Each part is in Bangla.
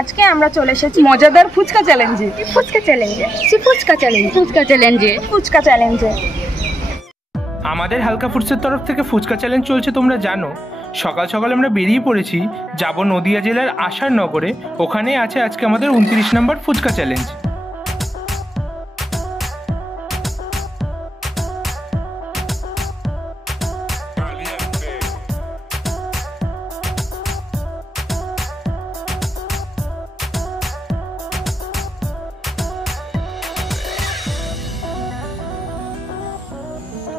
আজকে আমরা চলে এসেছি মজাদার ফুচকা চ্যালেঞ্জে। আমাদের হালকা ফুডসের তরফ থেকে ফুচকা চ্যালেঞ্জ চলছে, তোমরা জানো। সকাল সকাল আমরা বেরিয়ে পড়েছি, যাব নদিয়া জেলার আশার নগরে। ওখানে আছে আজকে আমাদের 29 নম্বর ফুচকা চ্যালেঞ্জ।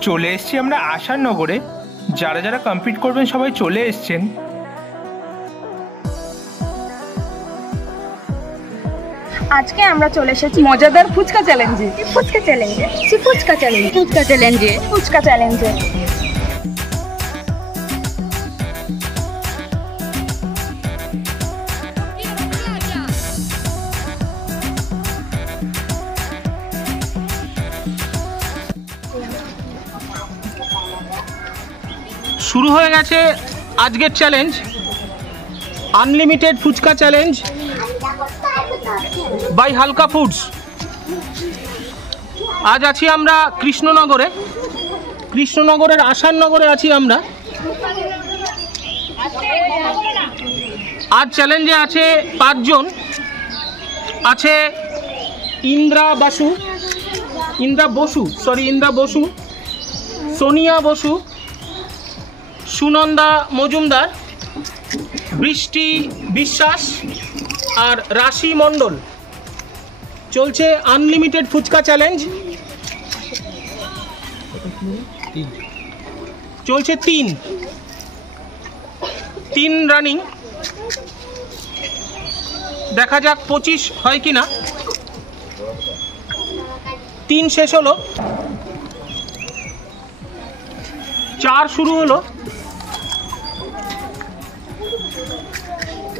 চলে এসছি আমরা আশার নগরে। যারা যারা কমপ্লিট করবেন সবাই চলে এসছেন। আজকে আমরা চলে এসেছি মজাদার ফুচকা চ্যালেঞ্জে। শুরু হয়ে গেছে আজকের challenge, unlimited fuchka challenge by Halka foods. আজ আছি আমরা কৃষ্ণনগরের আশার নগরে আছি আমরা। আজ চ্যালেঞ্জে আছে 5 জন। আছে ইন্দ্রা বসু, সোনিয়া বসু, সুনন্দা মজুমদার, বৃষ্টি বিশ্বাস আর রাশি মণ্ডল। চলছে আনলিমিটেড ফুচকা চ্যালেঞ্জ। চলছে 3 রানিং। দেখা যাক 25 হয় কিনা। 3 শেষ হলো, 4 শুরু হলো।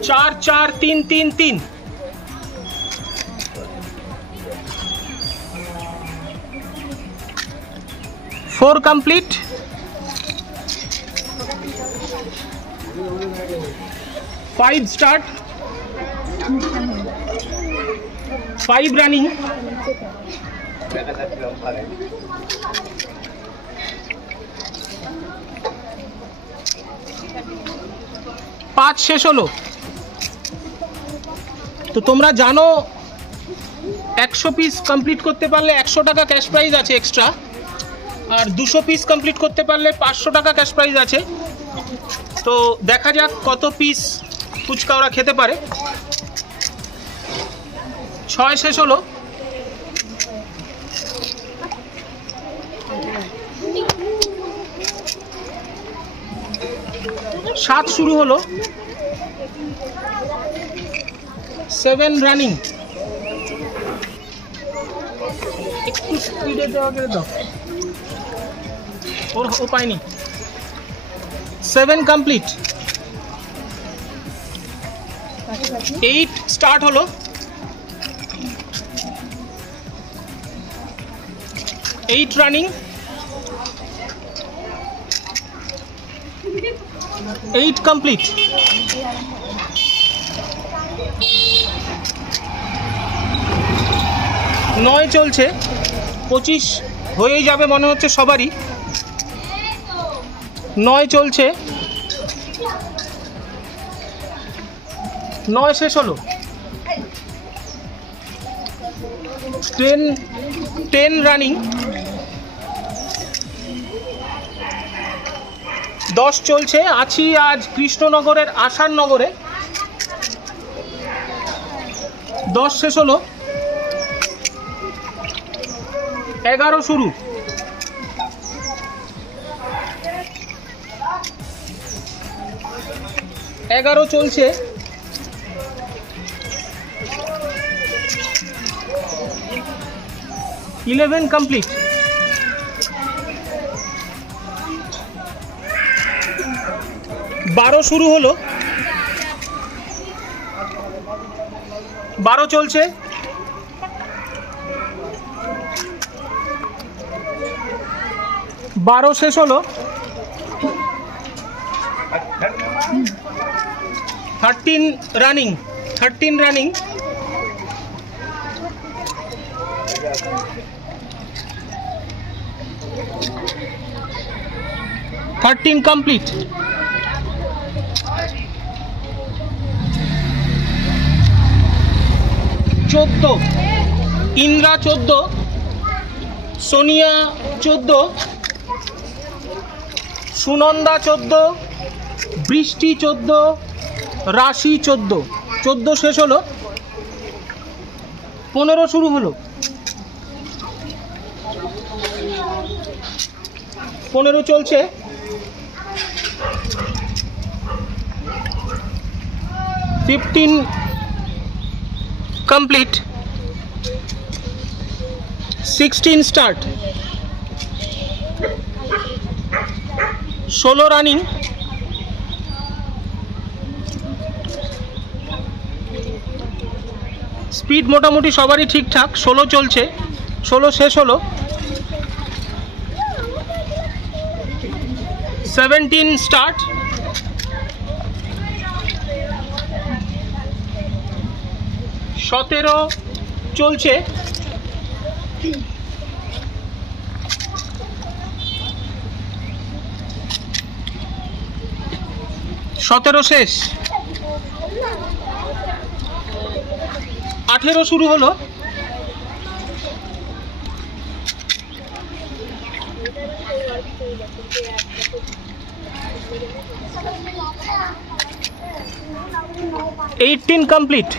4 4 3 3 3। 4 কমপ্লিট। 5 স্টার্ট। 5 রানিং। 5 শেষ হলো। তো তোমরা জানো 100 পিস কমপ্লিট করতে পারলে 100 টাকা ক্যাশ প্রাইজ আছে এক্সট্রা, আর 200 পিস কমপ্লিট করতে পারলে 500 টাকা ক্যাশ প্রাইজ আছে। তো দেখা যাক কত পিস ফুচকা ওরা খেতে পারে। 6 শেষ হলো। 7 শুরু হলো। 7 রানিং। একটু স্পিডে দেওয়া করে দাও, ওর ও পায়নি। 7 কমপ্লিট। 8 স্টার্ট হলো। 8 রানিং। 8 কমপ্লিট। 9 চলছে। 25 হয়েই যাবে মনে হচ্ছে সবারই। 9 চলছে। 9 শেষ হলো। 10 রানিং। 10 চলছে। আছি আজ কৃষ্ণনগরের আশার নগরে। 10 শেষ হলো। 11 শুরু। 11 চলছে। 11 কমপ্লিট। 12 শুরু হলো। 12 চলছে। 12 শেষ হলো। 13 running. 13 running, 13 complete. 14 Indra, 14 Sonia, 14 Sunanda, 14 বৃষ্টি, 14 রাশি, 14 শেষ হলো, 15 শুরু হলো। 15 চলছে, 15 কমপ্লিট, 16 স্টার্ট, 16 রানিং, স্পিড মোটামুটি সবারই ঠিকঠাক, 16 চলছে, 16 শেষ হলো, 17 স্টার্ট, 17 চলছে, 17 শেষ, 18 শুরু হলো, 18 কমপ্লিট,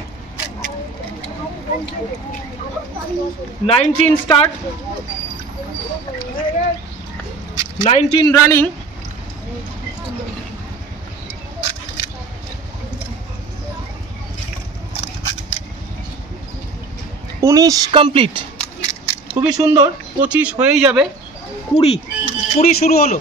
19 স্টার্ট, 19 রানিং, 19 কমপ্লিট, খুবই সুন্দর, 25 হয়েই যাবে, 20 শুরু হলো,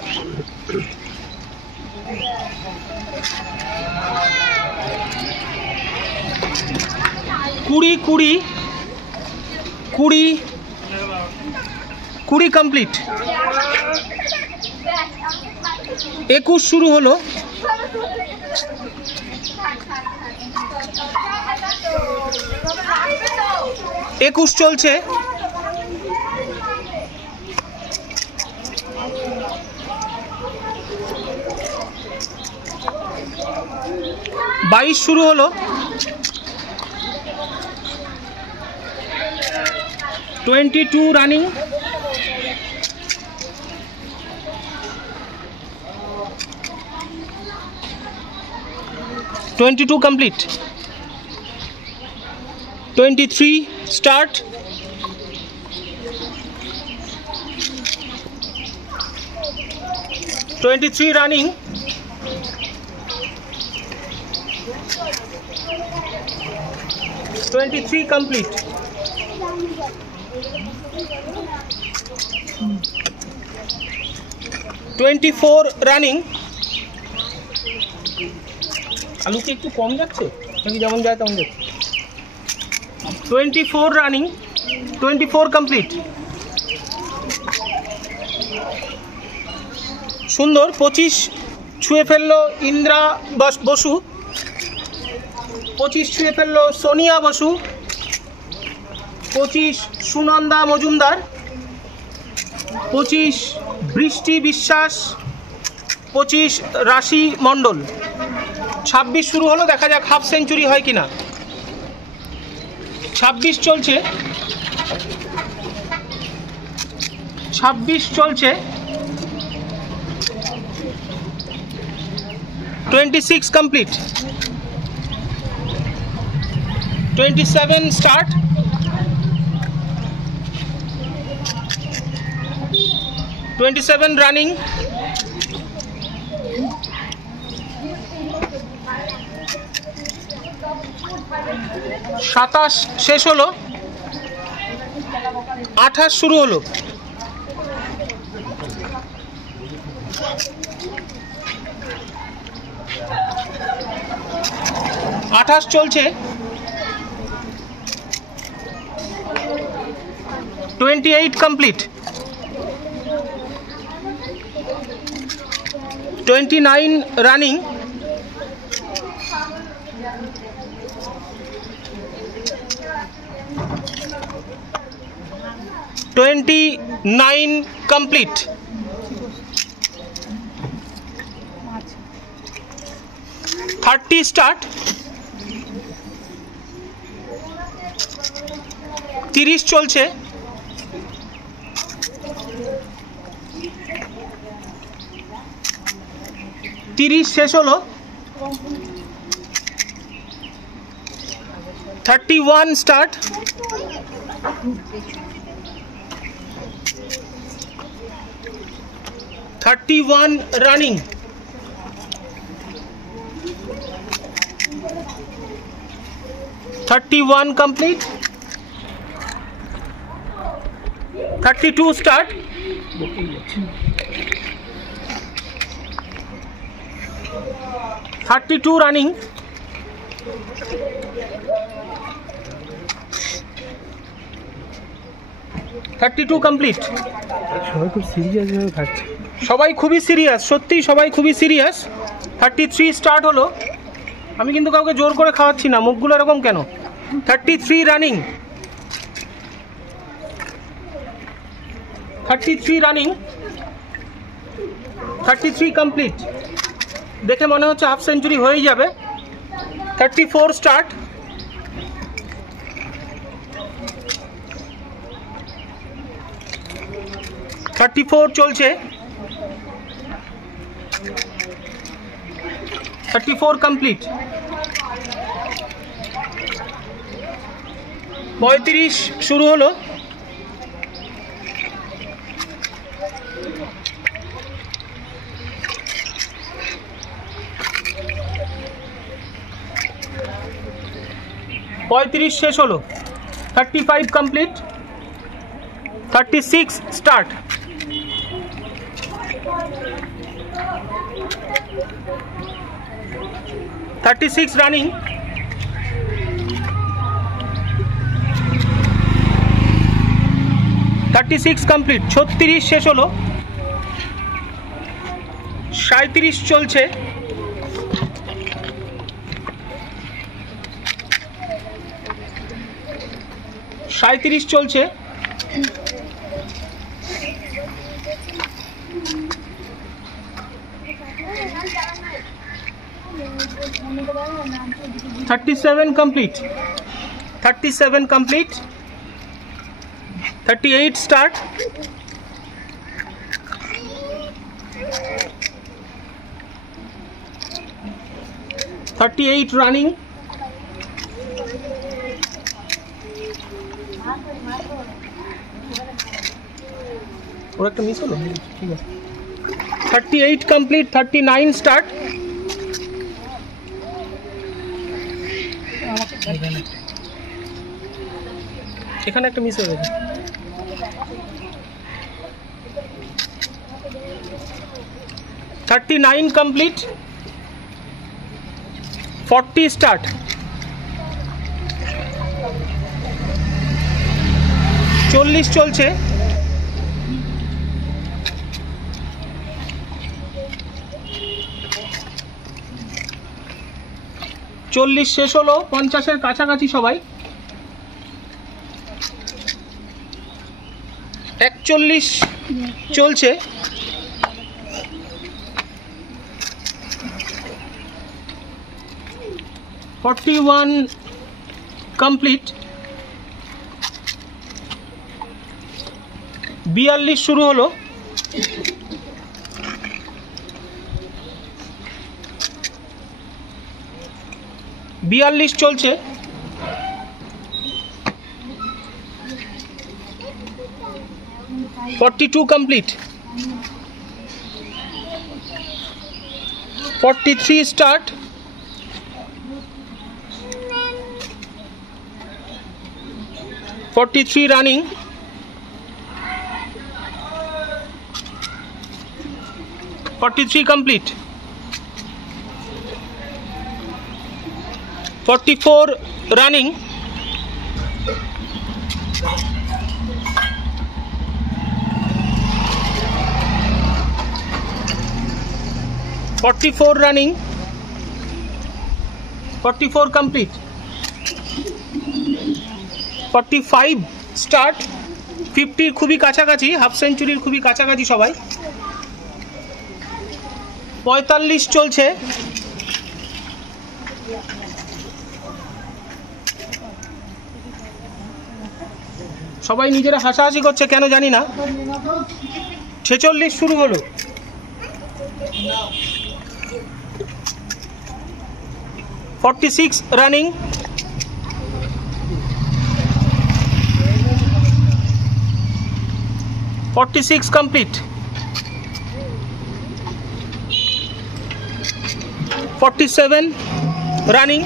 20 কমপ্লিট, 21 শুরু হলো, 21 চলছে, 22 শুরু হলো, 22 running, 22 complete, 23 start, 23 running, 23 complete, 24 running, আলু কি একটু কম যাচ্ছে নাকি যেমন যায় তেমন যাচ্ছে, 24 রানিং, 24 কমপ্লিট, সুন্দর, 25 ছুঁয়ে ফেললো ইন্দ্রা বসু, 25 ছুঁয়ে ফেললো সোনিয়া বসু, 25 সুনন্দা মজুমদার, 25 বৃষ্টি বিশ্বাস, 25 রাশি মণ্ডল, 26 শুরু হলো, দেখা যাক হাফ সেঞ্চুরি হয় কিনা, 26 চলছে, 26 চলছে, 26 কমপ্লিট, 27 স্টার্ট, 27 রানিং, 27 শেষ হলো, 28 শুরু হলো, 28 চলছে, 28 complete, 29 running, 29 complete. Thirty start. 30 চলছে। 30 শেষ হলো। 31 start. 31 running. 31 complete. 32 start. 32 running. 32 complete. সবাই খুবই সিরিয়াস, সত্যি সবাই খুবই সিরিয়াস। 33 স্টার্ট হলো। আমি কিন্তু কাউকে জোর করে খাওয়াচ্ছি না, মুখগুলো এরকম কেন? 33 রানিং। 33 রানিং। 33 কমপ্লিট। দেখে মনে হচ্ছে হাফ সেঞ্চুরি হয়ে যাবে। 34 স্টার্ট। 34 চলছে। 34 কমপ্লিট। 35 শুরু হলো। 35 শেষ হলো। 35 কমপ্লিট। 36 স্টার্ট। 36 রানিং। 36 কমপ্লিট। 36 শেষ হলো। 37 চলছে। 37 চলছে। 37 complete. 37 complete. 38 start. 38 running. और एक मिस हलो, ठीक है। 38 complete. 39 start. এখানে একটা মিস হয়ে গেছে। 39 complete. 40 start. 40 চলছে। 40 শেষ হলো। 50-এর কাছাকাছি সবাই। 41 চলছে। 41 কমপ্লিট। 42 শুরু হলো। 42 চলছে। 42 complete. 43 start. 43 running. 43 complete. 44 running. 44 running. 44 complete. 45 start. 50 খুবই কাছাকাছি, হাফ সেঞ্চুরির খুবই কাছাকাছি সবাই। 45 চলছে। সবাই নিজেরা হাসাহাসি করছে কেন জানি না। 46 শুরু হলো। 46 running. 46 complete. 47 running.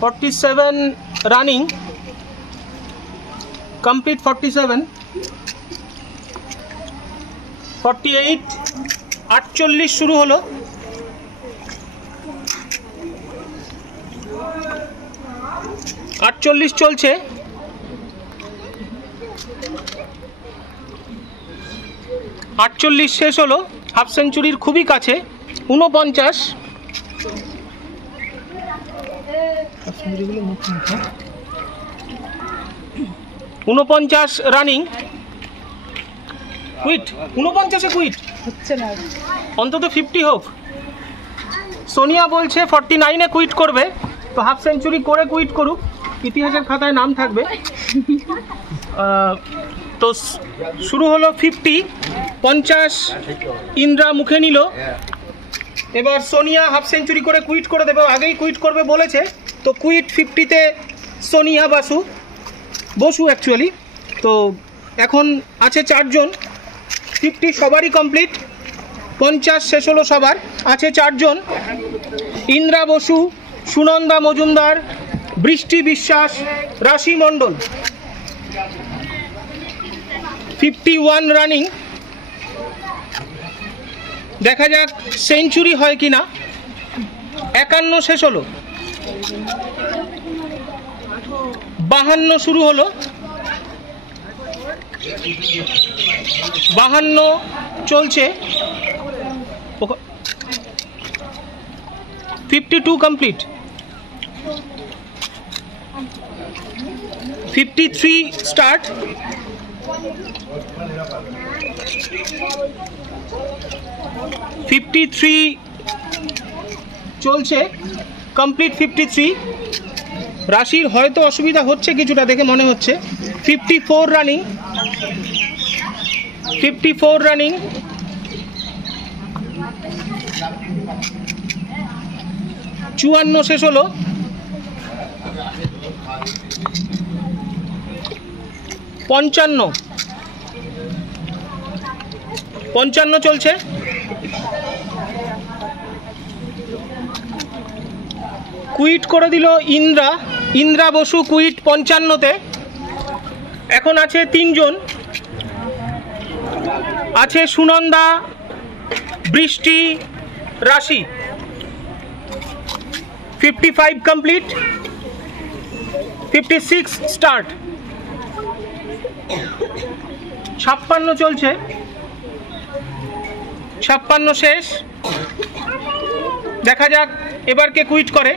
47 running. Complete 47. 48 48 শুরু হলো। 48 চলছে। 48 শেষ হলো, হাফ সেঞ্চুরির খুবই কাছে। 49 রানিং। কুইট 49-এ কুইট হচ্ছে না, অন্তত 50 হোক। সোনিয়া বলছে 49-এ কুইট করবে, তো হাফ সেঞ্চুরি করে কুইট করুক, ইতিহাসের খাতায় নাম থাকবে। তো শুরু হলো 50। 50 ইন্দ্রা মুখে নিল। এবার সোনিয়া হাফ সেঞ্চুরি করে কুইট করে দেবে, আগেই কুইট করবে বলেছে। তো কুইট 50-তে সোনিয়া বসু অ্যাকচুয়ালি। তো এখন আছে 4 জন। 50 সবারই কমপ্লিট। 50 শেষ হলো সবার, আছে 4 জন। ইন্দ্রা বসু, সুনন্দা মজুমদার, বৃষ্টি বিশ্বাস, রাশি মণ্ডল। 51 রানিং। দেখা যাক সেঞ্চুরি হয় কিনা। 51 শেষ হলো। 52 শুরু হলো। 52 চলছে। 52 কমপ্লিট। 53 স্টার্ট। 53 চলছে, কমপ্লিট 53। রাশির হয়তো অসুবিধা হচ্ছে কিছুটা দেখে মনে হচ্ছে। 54 রানিং। 54 রানিং। 54 শেষ হলো। 55 চলছে। কুইট করে দিল ইন্দ্রা বসু, কুইট 55-তে। এখন আছে 3 জন। আছে সুনন্দা, বৃষ্টি, রাশি। 55 কমপ্লিট। 56 স্টার্ট। 56 চলছে। 56 শেষ। দেখা যাক এবার কে কুইট করে।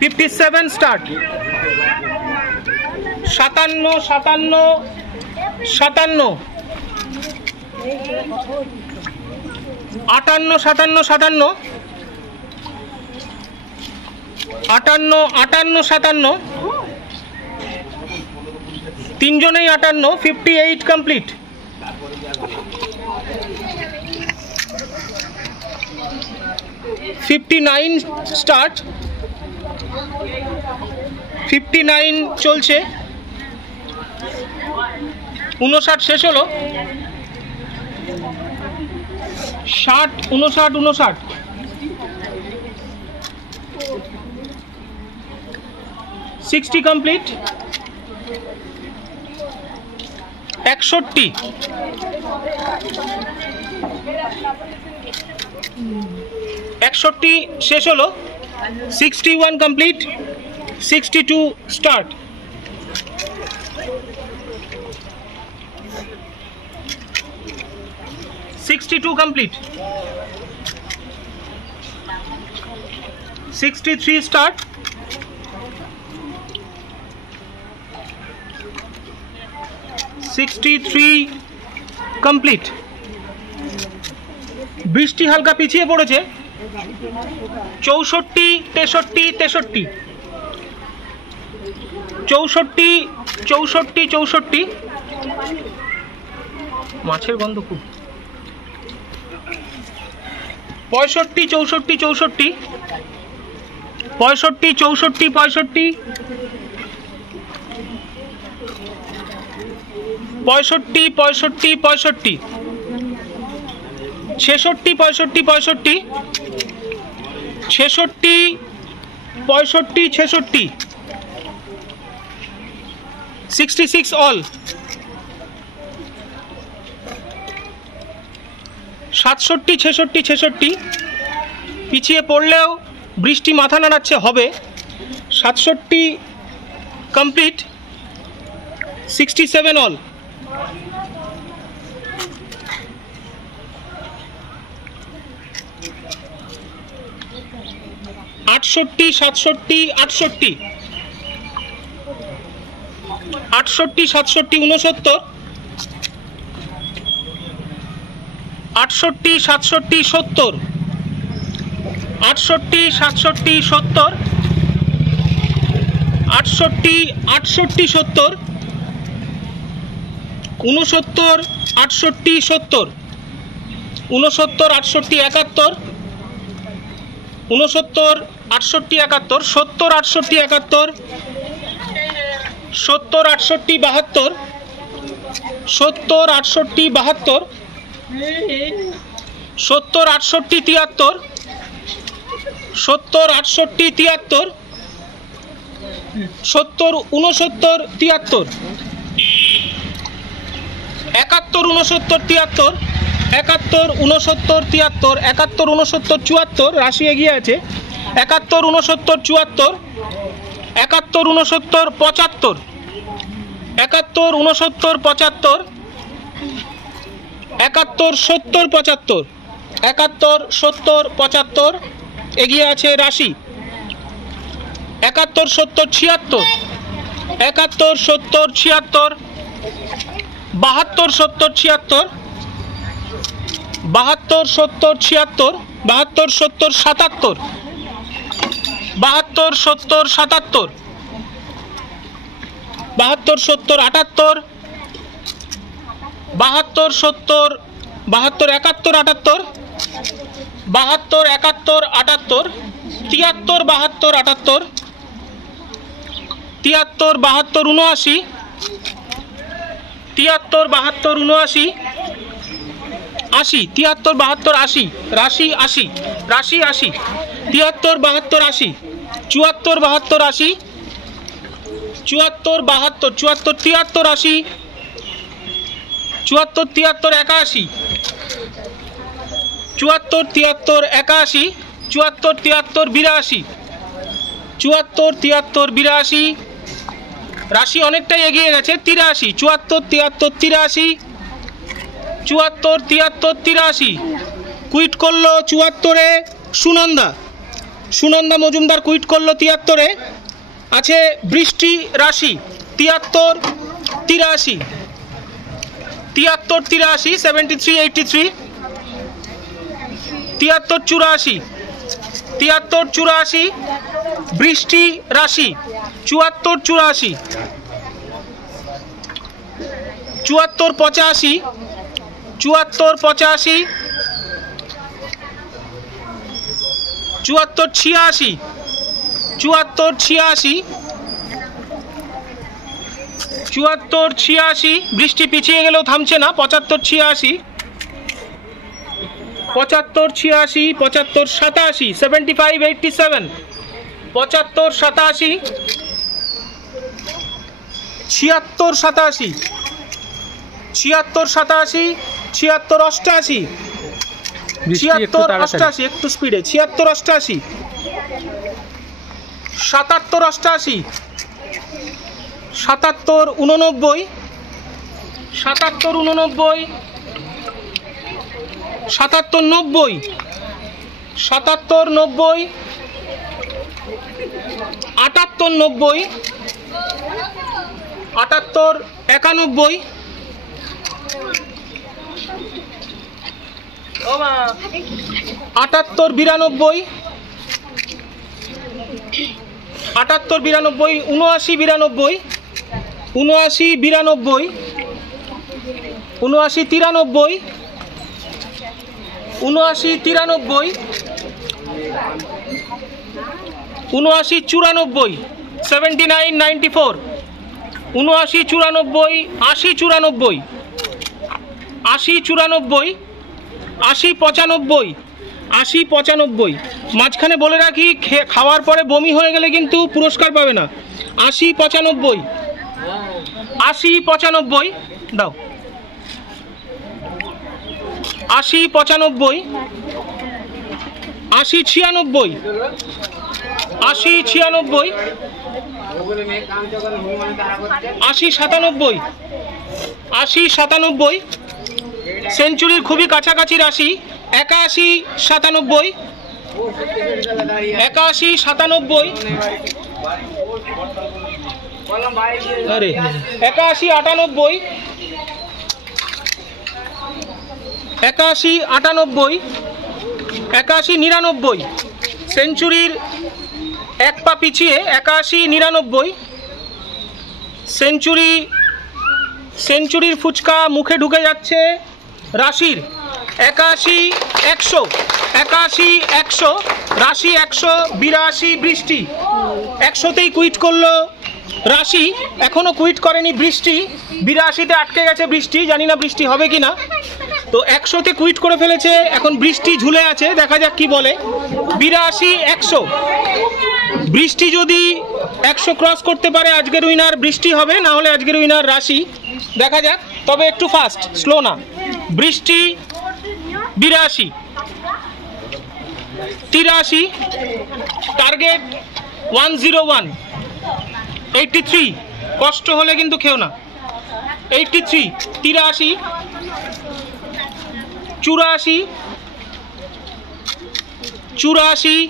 57 স্টার্ট। 57 57 57 58 57 57 58 58 57 তিনজনেই 58। 58 কমপ্লিট। 59 স্টার্ট। 59 চলছে। 59 শেষ হলো। 60 59 59 60 কমপ্লিট। 61 61 শেষ হলো। 61 complete. 62 start. 62 complete. 63 start. 63 complete. বৃষ্টি হালকা পিছিয়ে পড়েছে। 64 63 63 64 64 64 মাছের গন্ধ খুব। 65 64 64 65 64 65 65 65 65 66 65 65 66 65 66 66 অল। 67 66 66 পিছিয়ে পড়লেও বৃষ্টি মাথা নাড়াচ্ছে, হবে। 67 কমপ্লিট। 67 অল। 68 67 68 68 67 69 68 67 70 68 67 70 68 68 70 69 68 70 69 68 71 69 68 71 70 68 71 70 68 72 70 68 72 70 68 73 70 68 73 70 69 73 71 69 73 71 69 73 71 69 74 রাশি এগিয়ে আছে। 71 69 74 71 69 75 71 69 75 71 70 75 71 70 75 এগিয়ে আছে রাশি। 71 70 76 71 70 76 72 70 76 72 70 76 72 70 77 72 70 77 72 70 78 72 70 72 71 78 72 71 78 73 72 78 73 72 79 73 72 79 80 73 72 80 রাশি 80 রাশি 80 73 72 80 74 72 80 74 72 74 73 80 74 73 81 74 73 81 74 73 82 74 73 82 রাশি অনেকটাই এগিয়ে গেছে। 83 74 73 83 74 73 83 কুইট করলো 74-এ সুনন্দা মজুমদার কুইট করলো 73-এ আছে বৃষ্টি রাশি 73 83 73 83 73 83 73 84 73 84 বৃষ্টি রাশি 74 84 74 85 74 85 74 86 74 86 74 86 বৃষ্টি পিছিয়ে গেলেও থামছে না। 75 86 75 86 75 87 75 87 75 87 76 87 76 87 76 88 76 88 একটু স্পিডে 76 88 77 88 77 89 77 89 77 90 77 90 78 90 78 91 78 92 78 92 79 92 79 92 79 93 79 93 79 94 79 94 79 94 80 94 80 94 80 95 80 95 মাঝখানে বলে রাখি খাওয়ার পরে বমি হয়ে গেলে কিন্তু পুরস্কার পাবে না। 80 95 80 95 দাও 80 95 80 96 80 96 80 97 80 97 সেঞ্চুরির খুবই কাছাকাছি রাশি 81 97 81 97 अरे 81 98 81 98 81 99 সেঞ্চুরির এক পা পিছিয়ে 81 99 সেঞ্চুরির ফুচকা মুখে ঢুকে যাচ্ছে রাশির 81 100 81 100 রাশি 100 82 বৃষ্টি 100তেই কুইট করলো রাশি, এখনো কুইট করেনি বৃষ্টি। 82তে আটকে গেছে বৃষ্টি, জানি না বৃষ্টি হবে কিনা। তো 100তে কুইট করে ফেলেছে, এখন বৃষ্টি ঝুলে আছে, দেখা যাক কি বলে। 82 100 বৃষ্টি যদি 100 ক্রস করতে পারে আজকের উইনার বৃষ্টি হবে, না হলে আজকের উইনার রাশি। দেখা যাক, তবে একটু ফাস্ট, স্লো না। বৃষ্টি 82 83 টার্গেট 101 83 কষ্ট হলে কিন্তু খেও না। 83 83 84 84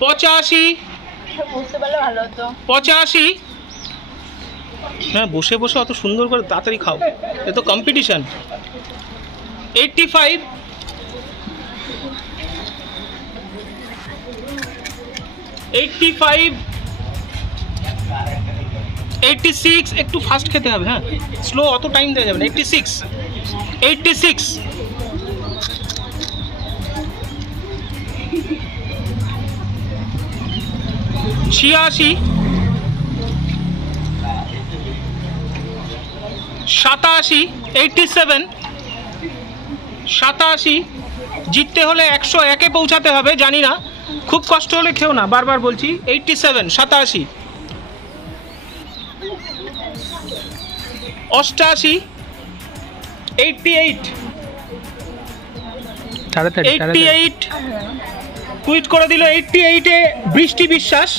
85 85 হ্যাঁ, বসে বসে অত সুন্দর করে তাড়াতাড়ি খাও, এ তো কম্পিটিশন। 85 85 86 একটু ফাস্ট খেতে হবে, হ্যাঁ, স্লো অত টাইম দেওয়া যাবে না। 86 86 86 87 87 87 জিততে হলে 101-এ পৌঁছাতে হবে, জানি না, খুব কষ্ট হলে খেও না, বারবার বলছি। 87 87 88 88 88 কুইট করে দিল। 88-এ বৃষ্টি বিশ্বাস।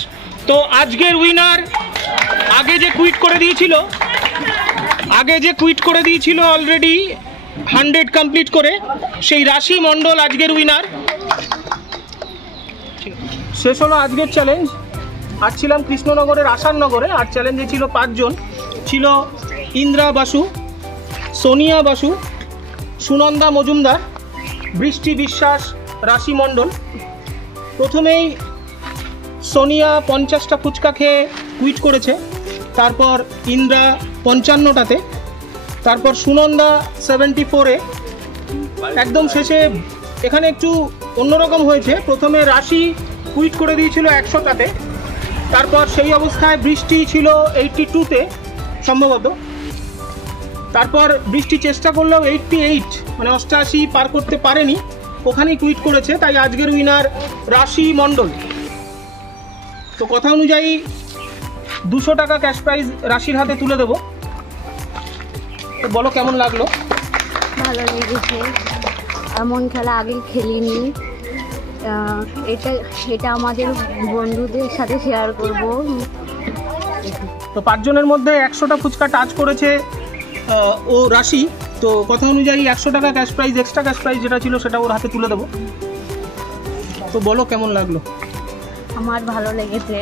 তো আজকের উইনার আগে যে কুইট করে দিয়েছিল অলরেডি 100 কমপ্লিট করে, সেই রাশি মণ্ডল আজকের উইনার। শেষ হলো আজকের চ্যালেঞ্জ। আজ ছিলাম কৃষ্ণনগরের আসাননগরে, আর চ্যালেঞ্জে ছিল 5 জন। ছিল ইন্দ্রা বাসু, সোনিয়া বাসু, সুনন্দা মজুমদার, বৃষ্টি বিশ্বাস, রাশি মণ্ডল। প্রথমেই সোনিয়া 50টা ফুচকা খেয়ে কুইট করেছে, তারপর ইন্দ্রা 55টাতে, তারপর সুনন্দা 74-এ, একদম শেষে এখানে একটু অন্যরকম হয়েছে। প্রথমে রাশি কুইট করে দিয়েছিল 100টাতে, তারপর সেই অবস্থায় বৃষ্টি ছিল 82-তে সম্ভবত, তারপর বৃষ্টি চেষ্টা করলেও 88 মানে 88 পার করতে পারেনি, ওখানেই কুইট করেছে। তাই আজকের উইনার রাশি মণ্ডল। তো কথা অনুযায়ী 200 টাকা ক্যাশ প্রাইজ রাশির হাতে তুলে দেবো। তো বলো কেমন লাগলো? ভালো লেগেছে, এমন খেলা আগে খেলিনি। এটা আমাদের বন্ধুদের সাথে শেয়ার করব। তো 5 জনের মধ্যে 100টা ফুচকা টাচ করেছে ও রাশি। তো কথা অনুযায়ী 100 টাকা cash prize, extra cash prize যেটা ছিল সেটা ওর হাতে তুলে দেবো। তো বলো কেমন লাগলো? আমার ভালো লেগেছে।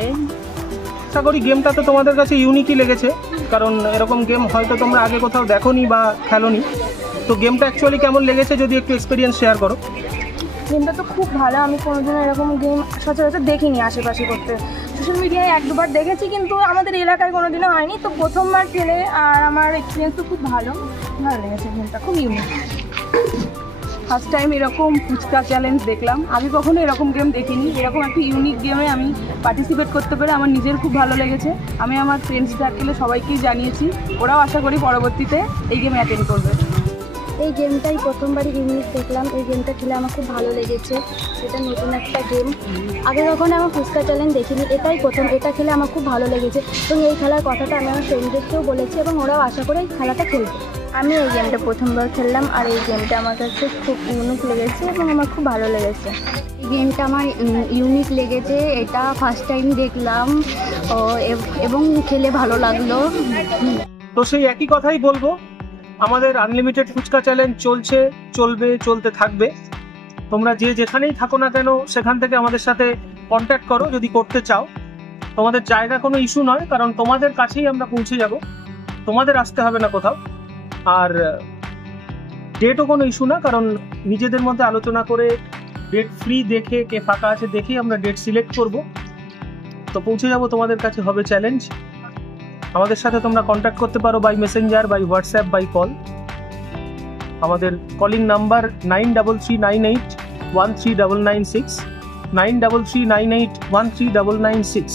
আশা করি গেমটা তো তোমাদের কাছে ইউনিকই লেগেছে, কারণ এরকম গেম হয়তো তোমরা আগে কোথাও দেখোনি বা খেলোনি। তো গেমটা অ্যাকচুয়ালি কেমন লেগেছে যদি একটু এক্সপিরিয়েন্স শেয়ার করো। গেমটা তো খুব ভালো, আমি কোনোদিনও এরকম গেম সচরাচর দেখিনি আশেপাশে করতে। সোশ্যাল মিডিয়ায় 1-2বার দেখেছি, কিন্তু আমাদের এলাকায় কোনোদিনও হয়নি। তো প্রথমবার খেলে আর আমার এক্সপিরিয়েন্স তো খুব ভালো লেগেছে। গেমটা খুব ইউনিক। ফার্স্ট টাইম এরকম ফুচকা চ্যালেঞ্জ দেখলাম, আমি কখনো এরকম গেম দেখিনি। এরকম একটা ইউনিক গেমে আমি পার্টিসিপেট করতে পেরে আমার নিজের খুব ভালো লেগেছে। আমি আমার ফ্রেন্ডস সার্কেলে সবাইকেই জানিয়েছি, ওরাও আশা করি পরবর্তীতে এই গেমে অ্যাটেন্ড করবে। এই গেমটাই প্রথমবারই ইউনিক দেখলাম, এই গেমটা খেলে আমার খুব ভালো লেগেছে। এটা নতুন একটা গেম, আগে কখনো আমার ফুচকা চ্যালেঞ্জ দেখিনি, এটাই প্রথম। এটা খেলে আমার খুব ভালো লেগেছে এবং এই খেলার কথাটা আমি আমার ফ্রেন্ডদেরকেও বলেছি এবং ওরাও আশা করে এই খেলাটা খেলবে। আমি এই গেমটা প্রথমবার খেললাম আর এই গেমটা আমার কাছে খুব ইউনিক লেগেছে এবং আমার খুব ভালো লেগেছে। এই গেমটা আমার ইউনিক লেগেছে, এটা ফার্স্ট টাইম দেখলাম এবং খেলে ভালো লাগলো। তো সেই একই কথাই বলবো, আমাদের আনলিমিটেড ফুচকা চ্যালেঞ্জ চলছে, চলবে, চলতে থাকবে। তোমরা যে যেখানেই থাকো না কেন সেখান থেকে আমাদের সাথে কন্ট্যাক্ট করো যদি করতে চাও। তোমাদের জায়গা কোনো ইস্যু নয়, কারণ তোমাদের কাছেই আমরা পৌঁছে যাব, তোমাদের আসতে হবে না কোথাও। আর ডেটও কোনো ইস্যু না, কারণ নিজেদের মধ্যে আলোচনা করে ডেট ফ্রি দেখে কে ফাঁকা আছে দেখেই আমরা ডেট সিলেক্ট করব। তো পৌঁছে যাব তোমাদের কাছে, হবে চ্যালেঞ্জ। আমাদের সাথে তোমরা কন্ট্যাক্ট করতে পারো by Messenger, by WhatsApp, by call. আমাদের কলিং নাম্বার 9339813996, 9339813996।